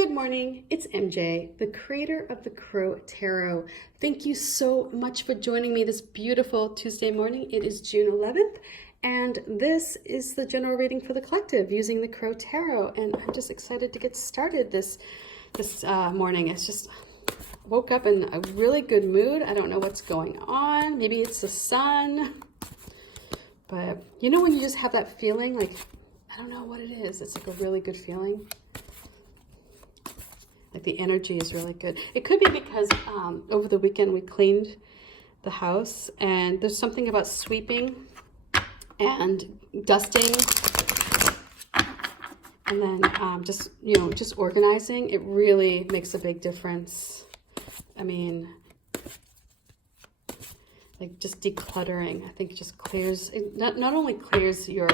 Good morning, it's MJ, the creator of the Crow Tarot. Thank you so much for joining me this beautiful Tuesday morning. It is June 11th, and this is the general reading for the collective using the Crow Tarot. And I'm just excited to get started this morning. It's just woke up in a really good mood. I don't know what's going on. Maybe it's the sun, but you know when you just have that feeling, like, I don't know what it is. It's like a really good feeling. Like the energy is really good. It could be because over the weekend we cleaned the house, and there's something about sweeping and dusting and then just organizing. It really makes a big difference. I mean, like just decluttering, I think it just clears, it not only clears your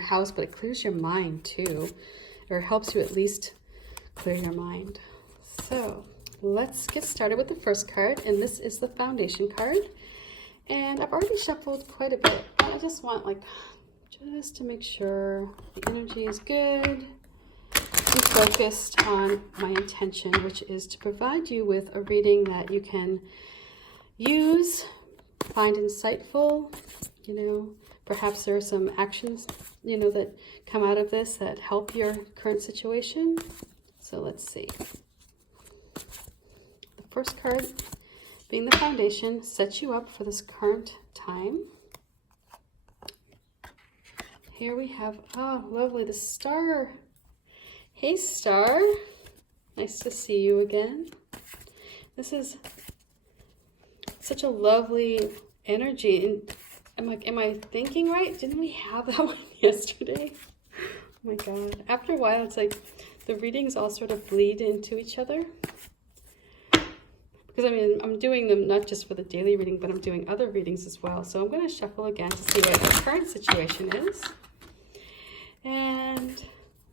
house, but it clears your mind too, or helps you at least clear your mind. So let's get started with the first card, and this is the foundation card. And I've already shuffled quite a bit, but I just want just to make sure the energy is good. I'm focused on my intention, which is to provide you with a reading that you can use, find insightful. Perhaps there are some actions that come out of this that help your current situation. So let's see. The first card, being the foundation, sets you up for this current time. Here we have, oh, lovely, the star. Hey, star. Nice to see you again. This is such a lovely energy. And am I thinking right? Didn't we have that one yesterday? Oh my God. After a while, it's like the readings all sort of bleed into each other. Because I'm doing them not just for the daily reading, but I'm doing other readings as well. So I'm going to shuffle again to see what the current situation is. And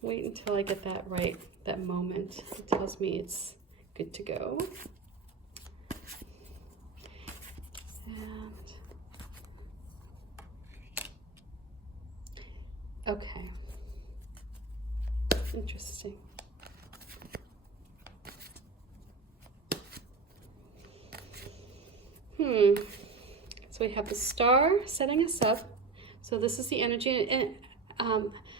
wait until I get that right, that moment. It tells me it's good to go. And okay. Interesting. So we have the star setting us up. So this is the energy, and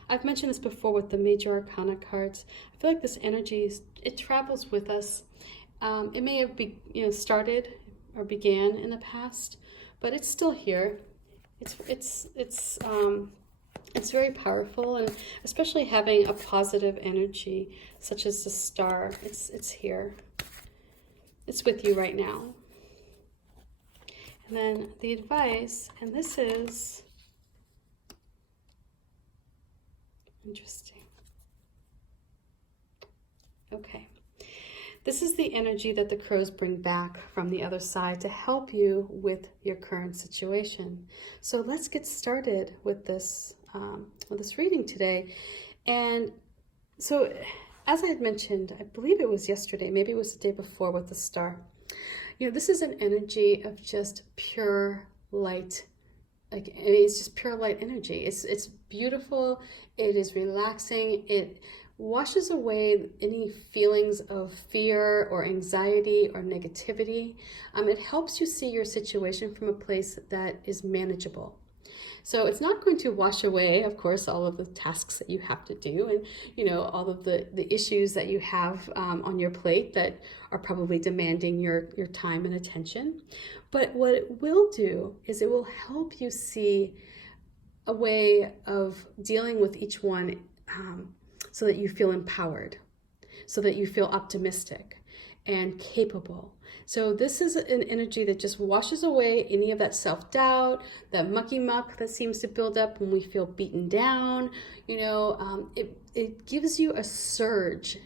I've mentioned this before with the major arcana cards. I feel like this energy it travels with us. It may have started or began in the past, but it's still here. It's very powerful, and especially having a positive energy such as the star. It's here. It's with you right now. And then the advice, and this is interesting. Okay. This is the energy that the crows bring back from the other side to help you with your current situation. So let's get started with this reading today. And so, as I had mentioned, I believe it was yesterday, maybe it was the day before with the star. This is an energy of just pure light. It's just pure light energy. It's beautiful. It is relaxing. It washes away any feelings of fear or anxiety or negativity. It helps you see your situation from a place that is manageable. So it's not going to wash away, of course, all of the tasks that you have to do, and all of the issues that you have on your plate that are probably demanding your time and attention. But what it will do is it will help you see a way of dealing with each one so that you feel empowered, so that you feel optimistic and capable. So this is an energy that just washes away any of that self-doubt, that mucky muck that seems to build up when we feel beaten down. It gives you a surge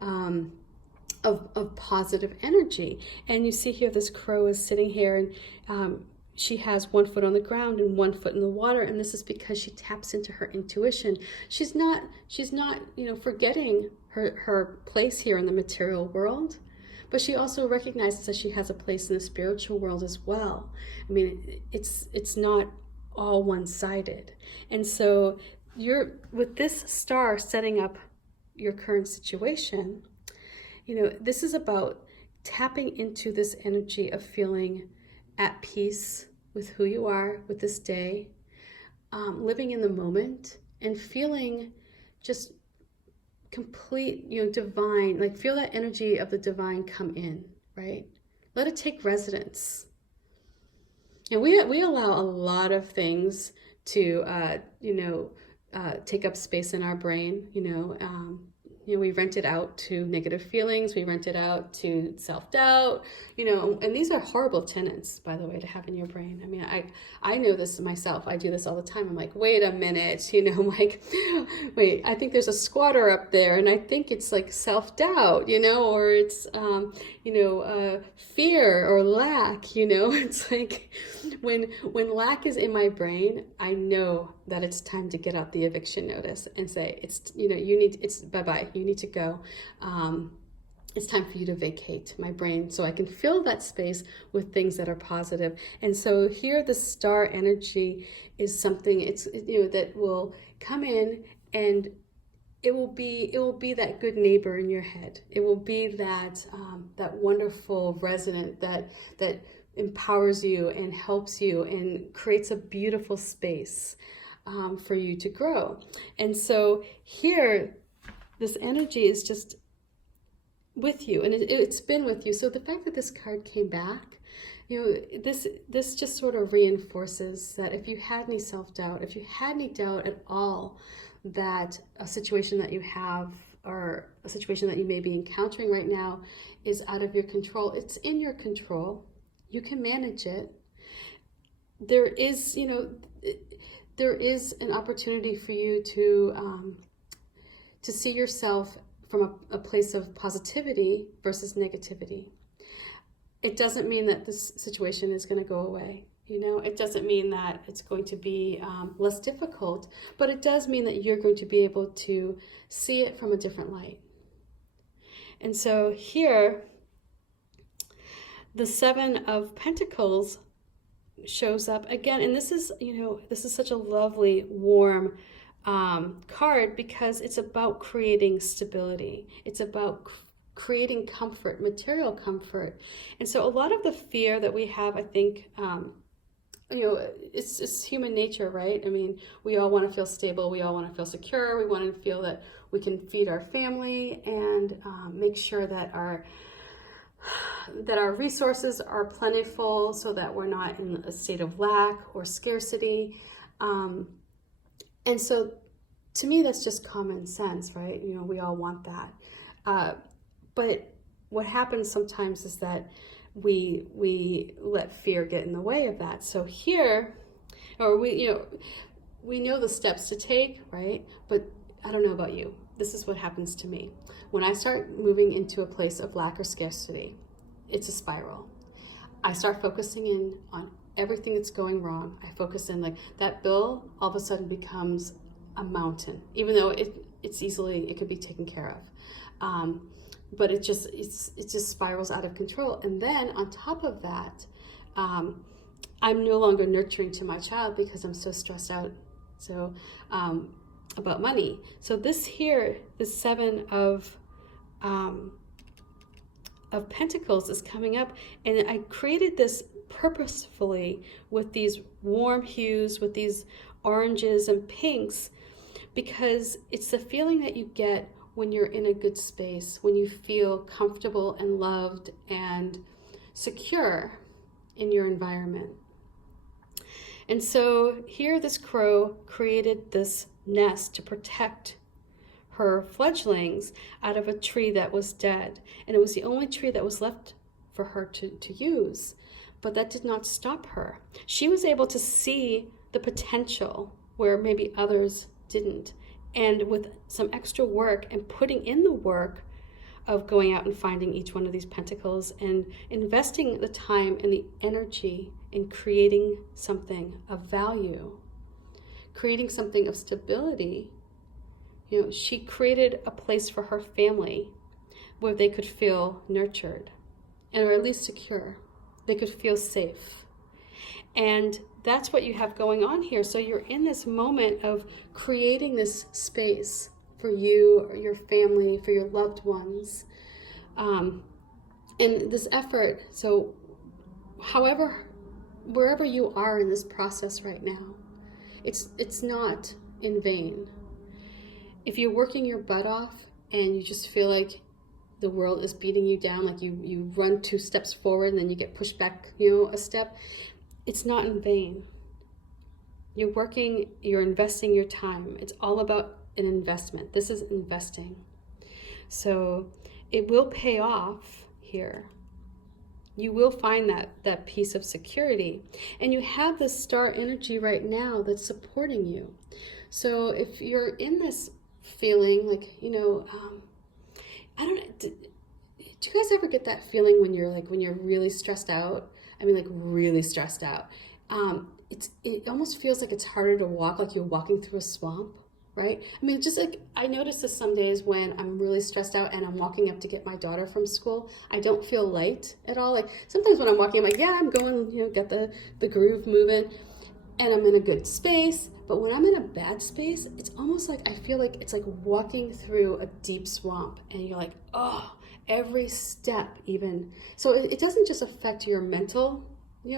of positive energy. And you see here, this crow is sitting here, and she has one foot on the ground and one foot in the water, and this is because she taps into her intuition. She's not forgetting her place here in the material world, but she also recognizes that she has a place in the spiritual world as well. I mean, it's not all one-sided. And so you're with this star setting up your current situation, you know, this is about tapping into this energy of feeling at peace with who you are, with this day, living in the moment, and feeling just complete, you know, divine, like feel that energy of the divine come in, right? Let it take residence. And we allow a lot of things to, take up space in our brain, we rent it out to negative feelings. We rent it out to self-doubt, and these are horrible tenants, by the way, to have in your brain. I mean, I know this myself. I do this all the time. I'm like, wait a minute, I'm like, wait, I think there's a squatter up there, and I think it's like self-doubt, or it's, fear or lack, It's like when lack is in my brain, I know that it's time to get out the eviction notice and say, it's bye-bye. You need to go. It's time for you to vacate my brain so I can fill that space with things that are positive. And so here the star energy is something that will come in, and it will be that good neighbor in your head. It will be that that wonderful resident that empowers you and helps you and creates a beautiful space for you to grow. And so here, this energy is just with you, and it's been with you. So the fact that this card came back, this just sort of reinforces that if you had any self-doubt, if you had any doubt at all that a situation that you have or a situation that you may be encountering right now is out of your control, it's in your control. You can manage it. There is an opportunity for you to see yourself from a place of positivity versus negativity. It doesn't mean that this situation is going to go away. It doesn't mean that it's going to be less difficult, but it does mean that you're going to be able to see it from a different light. And so here, the Seven of Pentacles shows up again, and this is such a lovely, warm card because it's about creating stability. It's about creating comfort, material comfort. And so a lot of the fear that we have, I think, it's human nature, right? I mean, we all want to feel stable. We all want to feel secure. We want to feel that we can feed our family and make sure that our resources are plentiful so that we're not in a state of lack or scarcity. And so to me, that's just common sense, right? We all want that. But what happens sometimes is that we let fear get in the way of that. So here, or we know the steps to take, right? But I don't know about you. This is what happens to me. When I start moving into a place of lack or scarcity, it's a spiral. I start focusing in on everything that's going wrong. I focus in, like, that bill all of a sudden becomes a mountain, even though it could be taken care of. But it just spirals out of control. And then on top of that, I'm no longer nurturing to my child because I'm so stressed out about money. So this here, the Seven of Pentacles is coming up, and I created this purposefully with these warm hues, with these oranges and pinks, because it's the feeling that you get when you're in a good space, when you feel comfortable and loved and secure in your environment. And so here this crow created this nest to protect her fledglings out of a tree that was dead. And it was the only tree that was left for her to use. But that did not stop her. She was able to see the potential where maybe others didn't. And with some extra work and putting in the work of going out and finding each one of these pentacles and investing the time and the energy in creating something of value, creating something of stability, she created a place for her family where they could feel nurtured, or at least secure. They could feel safe. And that's what you have going on here. So you're in this moment of creating this space for you or your family, for your loved ones. And this effort, so wherever you are in this process right now, it's not in vain. If you're working your butt off and you just feel like the world is beating you down, like you run 2 steps forward and then you get pushed back, a step, it's not in vain. You're working, you're investing your time. It's all about an investment. This is investing. So it will pay off here. You will find that piece of security. And you have this star energy right now that's supporting you. So if you're in this feeling like, I don't know, do you guys ever get that feeling when you're really stressed out? I mean, like really stressed out. It almost feels like it's harder to walk, like you're walking through a swamp, right? I mean, just like I notice this some days when I'm really stressed out and I'm walking up to get my daughter from school, I don't feel light at all. Like sometimes when I'm walking, I'm like, yeah, I'm going, get the groove moving and I'm in a good space. But when I'm in a bad space, it's almost like I feel like it's like walking through a deep swamp and you're like, oh, every step even. So it doesn't just affect your mental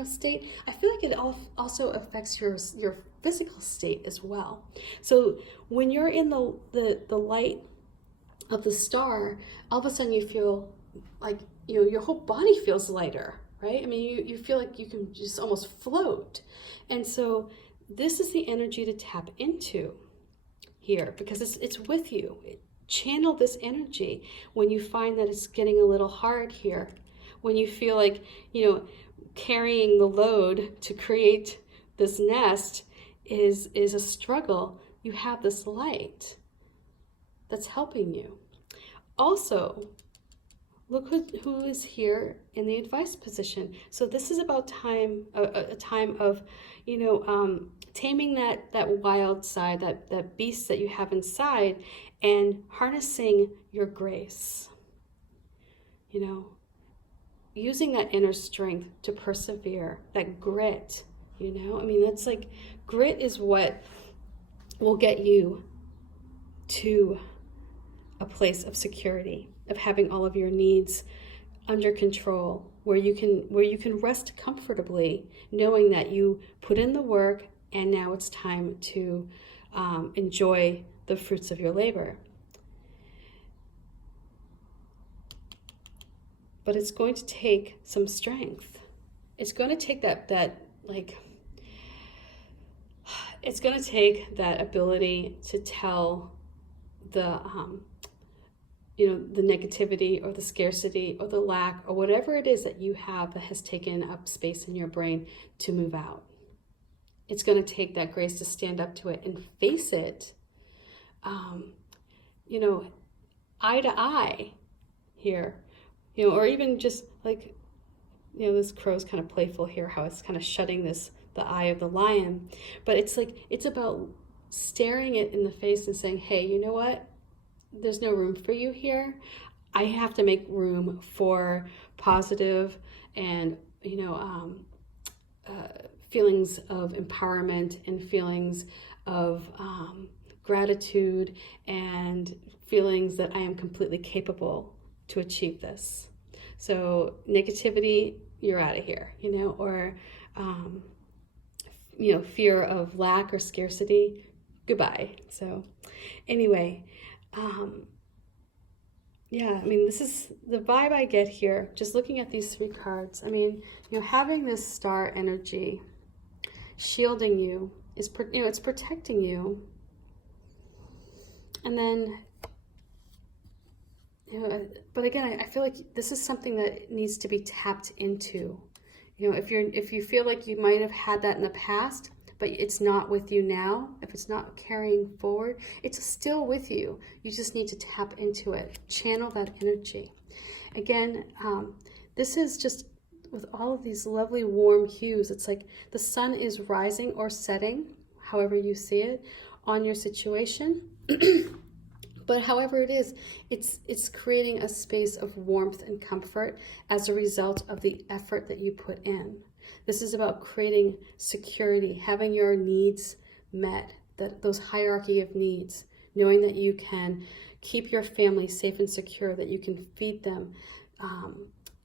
state. I feel like it also affects your physical state as well. So when you're in the light of the star, all of a sudden you feel like your whole body feels lighter, right? I mean, you feel like you can just almost float. And so this is the energy to tap into here because it's with you. Channel this energy when you find that it's getting a little hard here, when you feel like carrying the load to create this nest is a struggle. You have this light that's helping you. Also, look who is here in the advice position. So this is about a time of, taming that wild side, that beast that you have inside, and harnessing your grace. Using that inner strength to persevere, that grit, I mean, that's like, grit is what will get you to a place of security, of having all of your needs under control, where you can rest comfortably, knowing that you put in the work and now it's time to enjoy the fruits of your labor. But it's going to take some strength. It's going to take it's going to take that ability to tell the negativity or the scarcity or the lack or whatever it is that you have that has taken up space in your brain to move out. It's going to take that grace to stand up to it and face it, eye to eye here. Or even just like, this crow's kind of playful here, how it's kind of shutting the eye of the lion. But it's like, it's about staring it in the face and saying, hey, you know what? There's no room for you here. I have to make room for positive and, feelings of empowerment and feelings of gratitude and feelings that I am completely capable to achieve this. So negativity, you're out of here, or, fear of lack or scarcity, goodbye. So anyway, this is the vibe I get here, just looking at these 3 cards. I mean, having this star energy shielding you is, it's protecting you. And then, but again, I feel like this is something that needs to be tapped into. If you feel like you might have had that in the past, but it's not with you now, if it's not carrying forward, it's still with you. You just need to tap into it, channel that energy. Again, this is just with all of these lovely warm hues. It's like the sun is rising or setting, however you see it, on your situation. But however it is, it's creating a space of warmth and comfort as a result of the effort that you put in. This is about creating security, having your needs met, those hierarchy of needs knowing that you can keep your family safe and secure, that you can feed them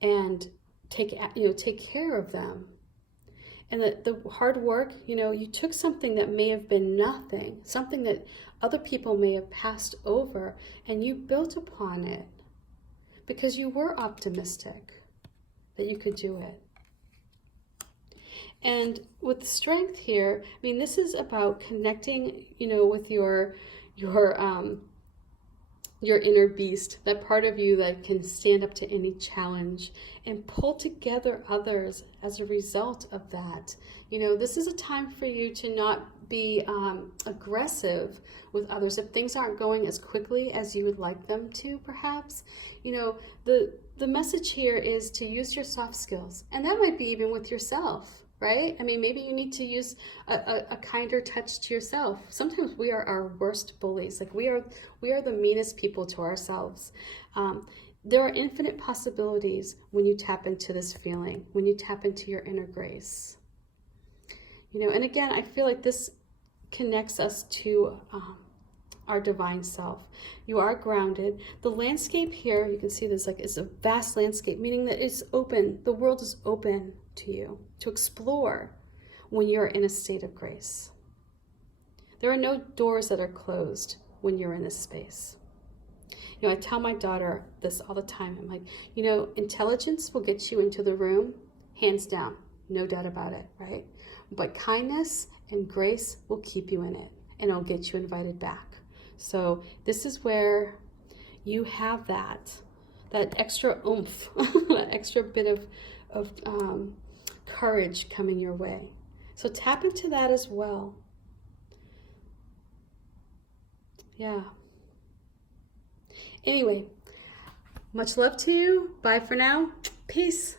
and take care of them. And the hard work, you took something that may have been nothing, something that other people may have passed over, and you built upon it because you were optimistic that you could do it. And with strength here, I mean, this is about connecting, with your inner beast, that part of you that can stand up to any challenge and pull together others as a result of that. This is a time for you to not be aggressive with others if things aren't going as quickly as you would like them to, perhaps. The message here is to use your soft skills, and that might be even with yourself, right? I mean, maybe you need to use a kinder touch to yourself. Sometimes we are our worst bullies. Like we are the meanest people to ourselves. There are infinite possibilities when you tap into this feeling, when you tap into your inner grace. And again, I feel like this connects us to our divine self. You are grounded. The landscape here, you can see this, it's a vast landscape, meaning that it's open. The world is open to you to explore when you're in a state of grace. There are no doors that are closed when you're in this space. I tell my daughter this all the time. I'm like, intelligence will get you into the room, hands down, no doubt about it, right? But kindness and grace will keep you in it, and it'll get you invited back. So this is where you have that extra oomph, that extra bit of courage coming your way. So tap into that as well. Yeah. Anyway, much love to you. Bye for now. Peace.